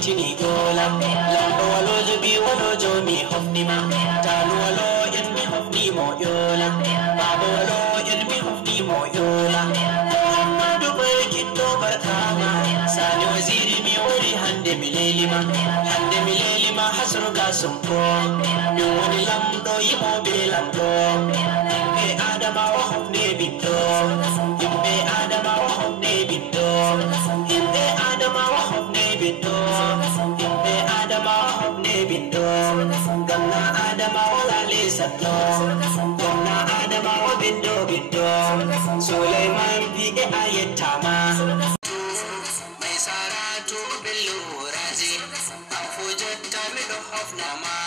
titini dola lamdo walojo bi walojo mi hofnima tanu walo en mi hofnimo yola baba walo en mi hofnimo yola muhammadu barkito barkama sani waziri mi wori hande mi lelima hasru gasumpo mi woni lamdo yimo be lamdo yimɓe adama wa hofne bindo yimɓe adama wa hofne bindo yimɓe adama wa hofne bindo yimɓe adama wa hofne bindo gamna adama wala lesatto gamna adama wa bindo Sulaiman bige ayettama mai saratu bello razi afujatta mi do hofna ma